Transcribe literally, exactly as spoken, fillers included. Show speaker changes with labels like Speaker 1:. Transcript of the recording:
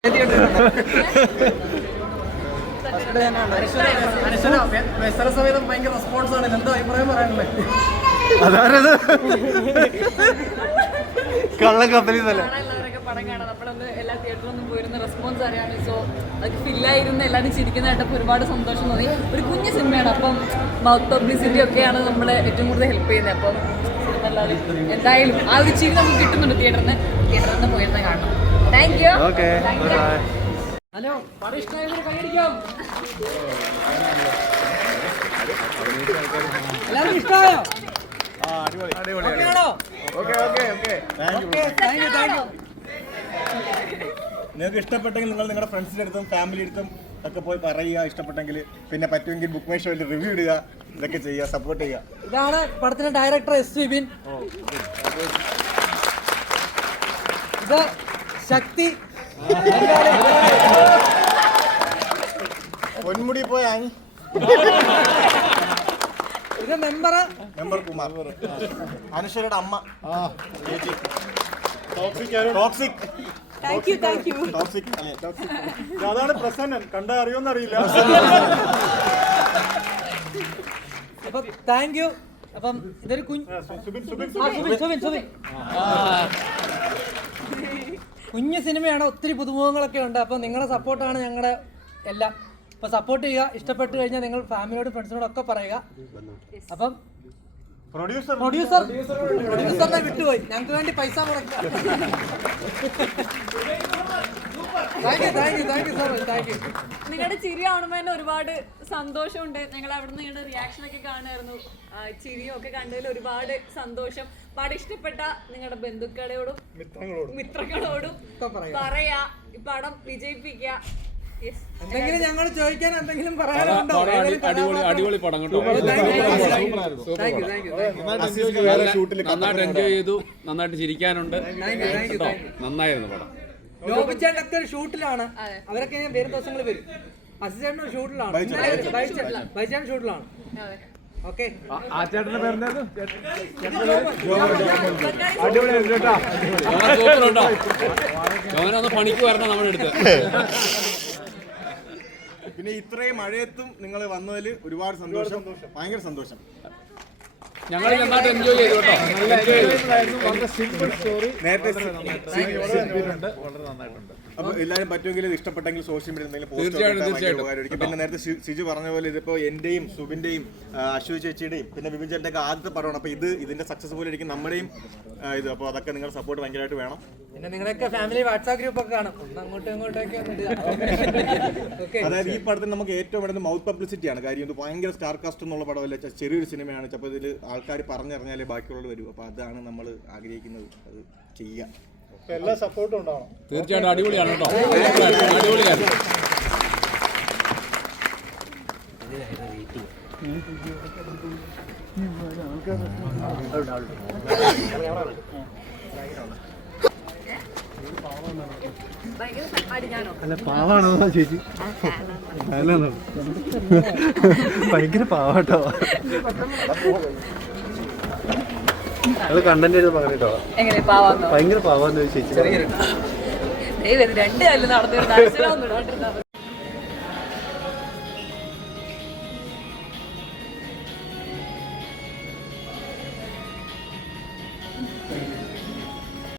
Speaker 1: സമയത്തും ഭയങ്കര റെസ്പോൺസ് ആണ്. എന്താ അഭിപ്രായം പറയാനുള്ളത്?
Speaker 2: അതായത് കള്ളക്കപ്പലിൽ
Speaker 3: പടം കാണാം. നമ്മളൊന്ന് എല്ലാ തിയേറ്ററിലൊന്നും പോയിരുന്ന റെസ്പോൺസ് അറിയാമോ? സോ അത് ഫില്ലായിരുന്ന എല്ലാവരും ചിരിക്കുന്നതായിട്ടപ്പോൾ ഒരുപാട് സന്തോഷം തോന്നി. ഒരു കുഞ്ഞു സിനിമയാണ്, അപ്പം മൗത്ത് പബ്ലിസിറ്റി ഒക്കെയാണ് നമ്മളെ ഏറ്റവും കൂടുതൽ ഹെൽപ്പ് ചെയ്യുന്നത്. അപ്പം അല്ലാതെ എന്തായാലും ആ ഒരു ചിരി നമുക്ക് കിട്ടുന്നുണ്ട് തിയേറ്ററിന്. തിയേറ്ററിൽ നിന്ന് പോയിരുന്ന കാണണം. Thank you.
Speaker 1: ഹലോ, പടം ഇഷ്ടമായവരെ കൈയടിക്കാം. എല്ലാവർക്കും ഇഷ്ടമായോ?
Speaker 2: നിങ്ങൾക്ക് ഇഷ്ടപ്പെട്ടെങ്കിൽ നിങ്ങൾ നിങ്ങളുടെ ഫ്രണ്ട്സിൻ്റെ അടുത്തും ഫാമിലി അടുത്തും ഒക്കെ പോയി പറയുക. ഇഷ്ടപ്പെട്ടെങ്കിൽ പിന്നെ പറ്റുമെങ്കിൽ ബുക്ക് മൈ ഷോയിൽ റിവ്യൂ ഇടുക. ഇതൊക്കെ ചെയ്യുക, സപ്പോർട്ട് ചെയ്യുക.
Speaker 1: ഇതാണ് പടത്തിന്റെ ഡയറക്ടർ എസ് വിപിൻ. ഇത് ശക്തി
Speaker 2: പൊന്മുടി പോയ
Speaker 1: ഇത് മെമ്പർ
Speaker 2: മെമ്പർ കുമാർ, അനുശ്വരയുടെ അമ്മ ടോക്സിക്.
Speaker 4: അതാണ് പ്രസന്നൻ, കണ്ടാ അറിയോന്നറിയില്ല.
Speaker 1: അപ്പൊ താങ്ക് യു. അപ്പം ഇതൊരു കുഞ്ഞു കുഞ്ഞു സിനിമയാണ്, ഒത്തിരി പുതുമുഖങ്ങളൊക്കെ ഉണ്ട്. അപ്പം നിങ്ങളുടെ സപ്പോർട്ടാണ് ഞങ്ങളുടെ എല്ലാം. അപ്പം സപ്പോർട്ട് ചെയ്യുക. ഇഷ്ടപ്പെട്ട് കഴിഞ്ഞാൽ നിങ്ങൾ ഫാമിലിയോടും ഫ്രണ്ട്സിനോടും ഒക്കെ പറയുക. അപ്പം പ്രൊഡ്യൂസർ പ്രൊഡ്യൂസറിനെ വിട്ടുപോയി, ഞങ്ങൾക്ക് വേണ്ടി പൈസ മുടക്കുക.
Speaker 3: നിങ്ങളുടെ ചിരി കാണുമ്പോൾ തന്നെ ഒരുപാട് സന്തോഷമുണ്ട്. ഞങ്ങൾ അവിടെ നിന്ന് നിങ്ങളുടെ റിയാക്ഷൻ ഒക്കെ കാണുമായിരുന്നു. ചിരിയും ഒക്കെ കണ്ടതിൽ ഒരുപാട് സന്തോഷം. പാട് ഇഷ്ടപ്പെട്ട നിങ്ങളുടെ ബന്ധുക്കളോടും മിത്രങ്ങളോടും പറയാ, ഈ പടം വിജയിപ്പിക്കുക.
Speaker 1: എന്തെങ്കിലും ഞങ്ങൾ ചോദിക്കാൻ എന്തെങ്കിലും പറയാനുണ്ടോ?
Speaker 5: അടിപൊളി പടം കേട്ടോ. നന്നായിട്ട് എൻജോയ് ചെയ്തു, നന്നായിട്ട് ചിരിക്കാനുണ്ട് കേട്ടോ. നന്നായിരുന്നു പടം.
Speaker 1: ലോപിച്ചേട്ടൊക്കെ ഒരു ഷൂട്ടിലാണ്. അവരൊക്കെ ഞാൻ വരും ദിവസങ്ങളിൽ വരും. അസിസ്റ്റന്റ് ഒരു ഷൂട്ടിലാണ്, ബൈച്ചേട്ടൻ ഷൂട്ടിലാണ്. ഓക്കെ,
Speaker 5: പണിക്ക് വരണം നമ്മുടെ അടുത്ത്.
Speaker 2: പിന്നെ ഇത്രയും മഴയത്തും നിങ്ങൾ വന്നതിൽ ഒരുപാട് സന്തോഷം, ഭയങ്കര സന്തോഷം.
Speaker 5: ഞങ്ങൾ നന്നായിട്ട് എൻജോയ് ചെയ്തു കേട്ടോ.
Speaker 2: അപ്പൊ എല്ലാവരും പറ്റുമെങ്കിൽ ഇഷ്ടപ്പെട്ടെങ്കിൽ സോഷ്യൽ മീഡിയ എന്തെങ്കിലും പോസ്റ്റ്. പിന്നെ നേരത്തെ സിജു പറഞ്ഞ പോലെ ഇതിപ്പോ എന്റെയും സുബിന്റെയും അശ്വതി ചേച്ചിയുടെയും പിന്നെ വിപിൻ ചേട്ടൻ്റെ ഒക്കെ ആദ്യത്തെ പടമാണ്. അപ്പൊ ഇത് ഇതിന്റെ സക്സസ് പോലെ ഇരിക്കും നമ്മുടെയും ഇത്. അപ്പോൾ അതൊക്കെ നിങ്ങളുടെ സപ്പോർട്ട് ഭയങ്കരമായിട്ട് വേണം.
Speaker 1: പിന്നെ നിങ്ങളൊക്കെ ഫാമിലി വാട്സാപ്പ് ഗ്രൂപ്പ് ഒക്കെ കാണും, അങ്ങോട്ടും ഇങ്ങോട്ടൊക്കെ.
Speaker 2: അതായത് ഈ പടത്തിന് നമുക്ക് ഏറ്റവും വേണ്ടത് മൗത്ത് പബ്ലിസിറ്റി ആണ്. കാര്യം ഇത് ഭയങ്കര സ്റ്റാർ കാസ്റ്റ് എന്നുള്ള പടമല്ല, ചെറിയൊരു സിനിമയാണ്. അപ്പോൾ ഇതിൽ ആൾക്കാർ പറഞ്ഞറിഞ്ഞാലേ ബാക്കിയുള്ളത് വരും. അപ്പോൾ അതാണ് നമ്മൾ ആഗ്രഹിക്കുന്നത്, അത് ചെയ്യാം.
Speaker 4: എല്ലാ സപ്പോർട്ടും ഉണ്ടാവണം.
Speaker 5: തീർച്ചയായിട്ടും അടിപൊളിയാണ് കേട്ടോ, അടിപൊളിയാണ്.
Speaker 4: അല്ല പാവാണോ ചേച്ചി? ഭയങ്കര പാവാട്ടോ. അത് കണ്ടന്റ് പറഞ്ഞിട്ടോ ഭയങ്കര പാവാന്ന് ചേച്ചി.
Speaker 3: രണ്ട് കല്ല് നടന്നു